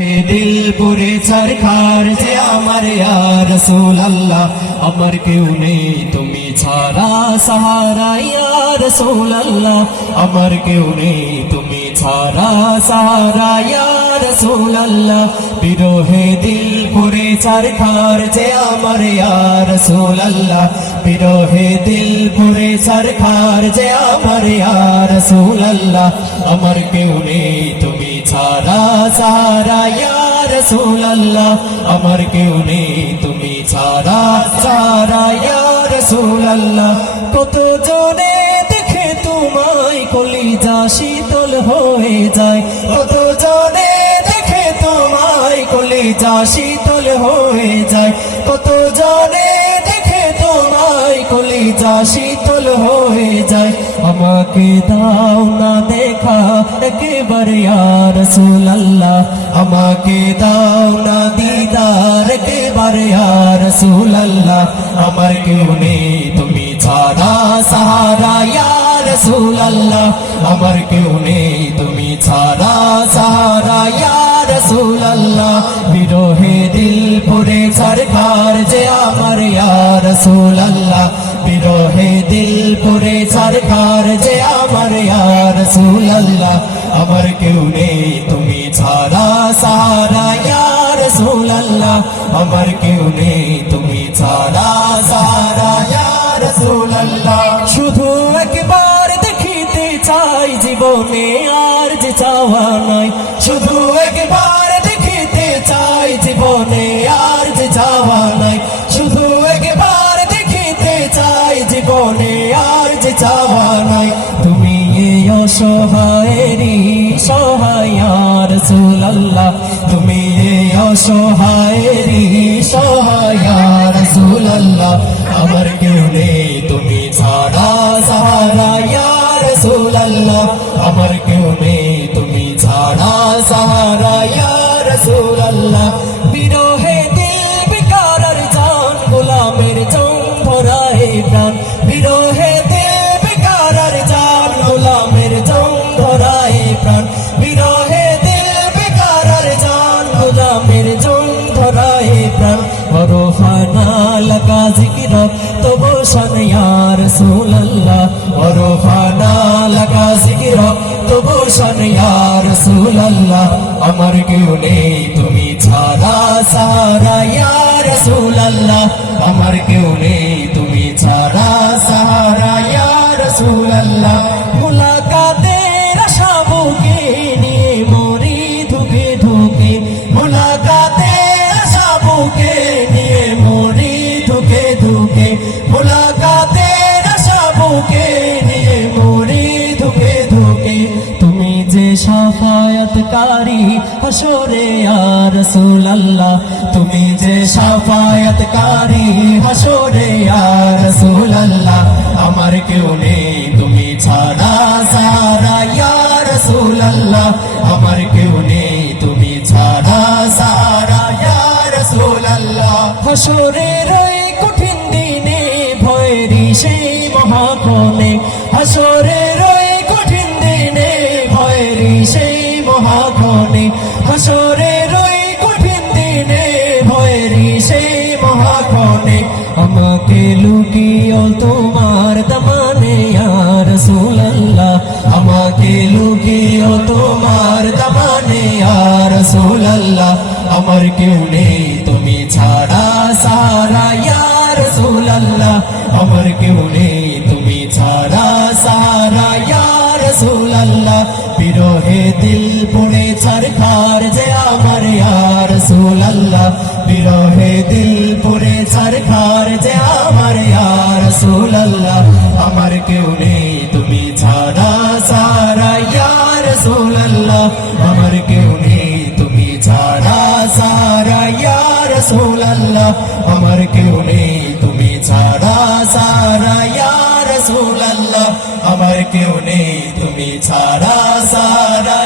হে দিল পুরে ছারখার যে আমার ইয়া রাসূলুল্লাহ আমার কেউ নেই তুমি ছাড়া সাহারা ইয়া রাসূলুল্লাহ আমার কেউ নেই তুমি ছাড়া সাহারা ইয়া রাসূলুল্লাহ বিরহে দিল পুরে ছারখার যে আমার ইয়া রাসূলুল্লাহ বিরহে দিল পুরে ছারখার যে আমার ইয়া রাসূলুল্লাহ আমার কেউ নেই তুমি ছাড়া সাহারা ইয়া রাসূলুল্লাহ আমার কেউ নেই তুমি ছাড়া সাহারা ইয়া রাসূলুল্লাহ কত জনে দেখে তোমায় কলিজা শীতল হয়ে যায় কত জনে দেখে তোমায় কলিজা শীতল হয়ে যায় কত জনে দেখে তোমায় কলিজা শীতল হয়ে যায় আমাকে দাও না দেখা একেবারে ইয়া রাসূলুল্লাহ আমাকে দাও না দিদার একেবারে ইয়া রাসূলুল্লাহ আমার কেউ নেই তুমি ছাড়া সাহারা ইয়া রাসূলুল্লাহ আমার কেউ নেই তুমি ছাড়া সাহারা ইয়া রাসূলুল্লাহ বিরহে দিল পুরে ছারখার যে আমার ইয়া রাসূলুল্লাহ বিরহে দিল পুরে ছারখার যে আমার ইয়া রাসূলুল্লাহ আমার কেউ নেই তুমি ছাড়া সাহারা ইয়া রাসূলুল্লাহ আমার কেউ নেই তুমি ছাড়া সাহারা ইয়া রাসূলুল্লাহ শুধু একবার দেখিতে চাই জীবনে আর যে চাওয়া নাই শুধু একবার দেখিতে চাই জীবনে আর যে চাওয়া নাই শুধু একবার দেখিতে চাই জীবনে আর যে চাওয়া নাই তুমি এই অসহায়েরই সহায় ইয়া রাসূলুল্লাহ তুমি এই অসহায়েরই সহায় ইয়া রাসূলুল্লাহ আমার কেউ নেই তুমি ছাড়া সাহারা ইয়া রাসূলুল্লাহ আমার কেউ নেই তুমি ছাড়া সাহারা ইয়া রাসূলুল্লাহ বিরহে দিল বেকারার জান গোলামের জং ধরায় প্রাণ বিরহে দিল বেকারার জান গোলামের জং ধরায় প্রাণ বিরহে দিল বেকারার জান গোলামের জং ধরায় প্রাণ ওরফানা লাগা জিকির তবু শান ইয়া রাসূলুল্লাহ ওরফানা লাগা জিকির তবু শান ইয়া রাসূলুল্লাহ আমার কেউ নেই তুমি ছাড়া সাহারা ইয়া রাসূলুল্লাহ আমার কেউ নেই তুমি ছাড়া সাহারা ইয়া রাসূলুল্লাহ মুলাকাতের আশা বুকে নিয়ে মরি ধুকে ধুকে মুলাকাতের আশা বুকে নিয়ে মরি ধুকে ধুকে মুলাকাতের আশা বুকে নিয়ে মরি ধুকে ধুকে তুমি যে শাফায়াতকারী হাসরে ইয়া রাসূলুল্লাহ তুমি যে শাফায়াতকারী হাসরে ইয়া রাসূলুল্লাহ আমার কেউ নেই তুমি ছাড়া সাহারা ইয়া রাসূলুল্লাহ আমার কেউ নেই তুমি ছাড়া সাহারা ইয়া রাসূলুল্লাহ হাসরের ওই কঠিন দিনে ভয়েরই সেই মহাক্ষণে হাসরের ওই কঠিন দিনে ভয়েরই সেই মহাক্ষণে হাসরের ওই কঠিন দিনে ভয়েরই সেই মহাক্ষণে আমাকে লুকিও তোমার দামানে ইয়া রাসূলুল্লাহ আমাকে লুকিও তোমার দামানে ইয়া রাসূলুল্লাহ আমার কেউ নেই তুমি ছাড়া সাহারা ইয়া রাসূলুল্লাহ আমার কেউ নেই তুমি ছাড়া সাহারা ইয়া রাসূলুল্লাহ বিরহে দিল পুরে ছারখার যে আমার ইয়া রাসূলুল্লাহ বিরহে দিল পুরে ছারখার যে আমার ইয়া রাসূলুল্লাহ আমার কেউ নেই তুমি ছাড়া সাহারা ইয়া রাসূলুল্লাহ আমার কেউ নেই তুমি ছাড়া সাহারা ইয়া রাসূলুল্লাহ আমার কেউ নেই তুমি ছাড়া সাহারা ইয়া রাসূলুল্লাহ আমার কেউ নেই তুমি ছাড়া সাহারা